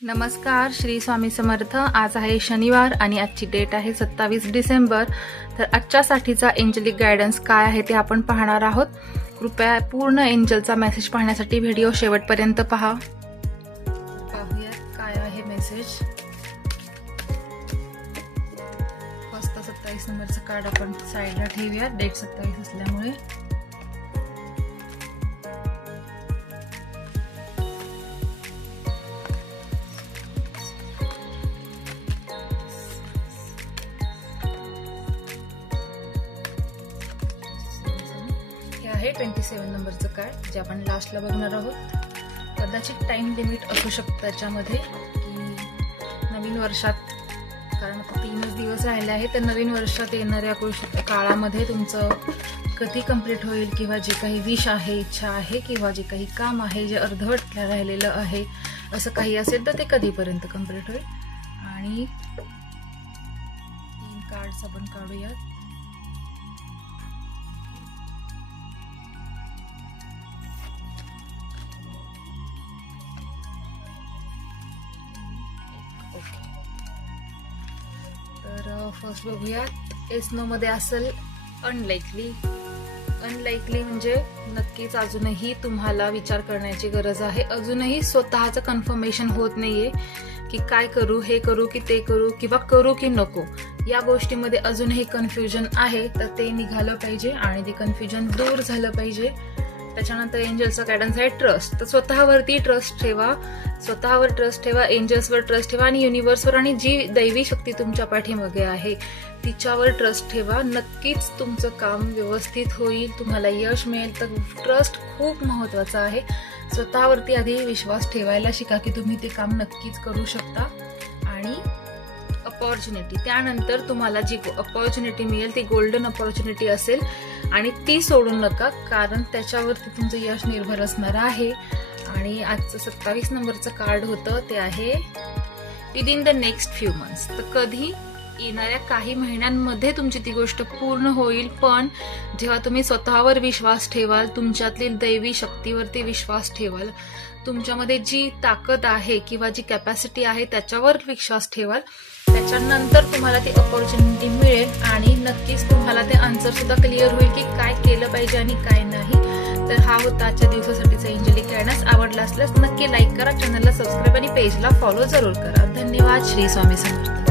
नमस्कार, श्री स्वामी समर्थ। आज आहे शनिवार आणि आजची डेट आहे 27 डिसेंबर। तर आजच्यासाठीचा एंजलिक गायडन्स काय आहे ते आपण पाहणार आहोत। कृपया पूर्ण एंजलचा मेसेज पाहण्यासाठी व्हिडिओ शेवटपर्यंत पहा। पाहूयात काय आहे मेसेज। फक्त 27 नंबरचं कार्ड आपण साईडला ठेवूया, डेट 27 असल्यामुळे। आहे 27 नंबरचं कार्ड जे आपण लास्टला बघणार आहोत। कदाचित टाइम लिमिट असू शकतं त्याच्यामध्ये की नवीन वर्षात, कारण आता 3 दिवस राहिले आहेत, तर नवीन वर्षात येणाऱ्या काळामध्ये तुमचं कधी कंप्लीट होईल किंवा जे काही विश आहे, इच्छा आहे किंवा जे काही काम आहे जे अर्धवट राहिलेलं आहे असं काही असेल तर ते कधीपर्यंत कंप्लीट होईल। आणि 3 कार्ड्स आपण काढूयात। तर फर्स्ट बघूयात, एस नो मध्ये असेल अनलाइकली। अनलाइकली म्हणजे नक्कीच अजूनही तुम्हाला विचार करण्याची गरज आहे। अजूनही स्वतःचं कन्फर्मेशन होत नाहीये की काय करू, हे करू की ते करू किंवा करू की नको। या गोष्टीमध्ये अजूनही कन्फ्युजन आहे, तर ते निघालं पाहिजे आणि ते कन्फ्युजन दूर झालं पाहिजे। त्याच्यानंतर एंजल्सचा गायडन्स आहे ट्रस्ट। तर स्वतःवरती ट्रस्ट ठेवा, स्वतःवर ट्रस्ट ठेवा, एंजल्सवर ट्रस्ट ठेवा आणि युनिव्हर्सवर आणि जी दैवी शक्ती तुमच्या पाठीमागे आहे तिच्यावर ट्रस्ट ठेवा। नक्कीच तुमचं काम व्यवस्थित होईल, तुम्हाला यश मिळेल। तर ट्रस्ट खूप महत्वाचा आहे। स्वतःवरती आधी विश्वास ठेवायला शिका की तुम्ही ते काम नक्कीच करू शकता। आणि अपॉर्च्युनिटी, त्यानंतर तुम्हाला जी अपॉर्च्युनिटी मिळेल ती गोल्डन अपॉर्च्युनिटी असेल आणि ती सोडू नका, कारण त्याच्यावरती तुमचं यश निर्भर असणार आहे। आणि आजचं 27 नंबरचं कार्ड होतं ते आहे within the next few months. तर कधी येणाऱ्या काही महिन्यांमध्ये तुमची ती गोष्ट पूर्ण होईल, पण जेव्हा तुम्ही स्वतःवर विश्वास ठेवाल, तुमच्यातली दैवी शक्तीवरती विश्वास ठेवाल, तुमच्यामध्ये जी ताकद आहे किंवा जी कॅपॅसिटी आहे त्याच्यावर विश्वास ठेवाल, त्याच्यानंतर तुम्हाला ती अपॉर्च्युनिटी मिळेल आणि नक्कीच तुम्हाला ते आन्सर सुद्धा क्लिअर होईल की काय केलं पाहिजे आणि काय नाही। तर हा होता आजच्या दिवसासाठीचा एंजलिक गायडन्स। आवडला असल्यास नक्की लाईक करा, चॅनलला सबस्क्राईब आणि पेजला फॉलो जरूर करा। धन्यवाद। श्री स्वामी समर्थ।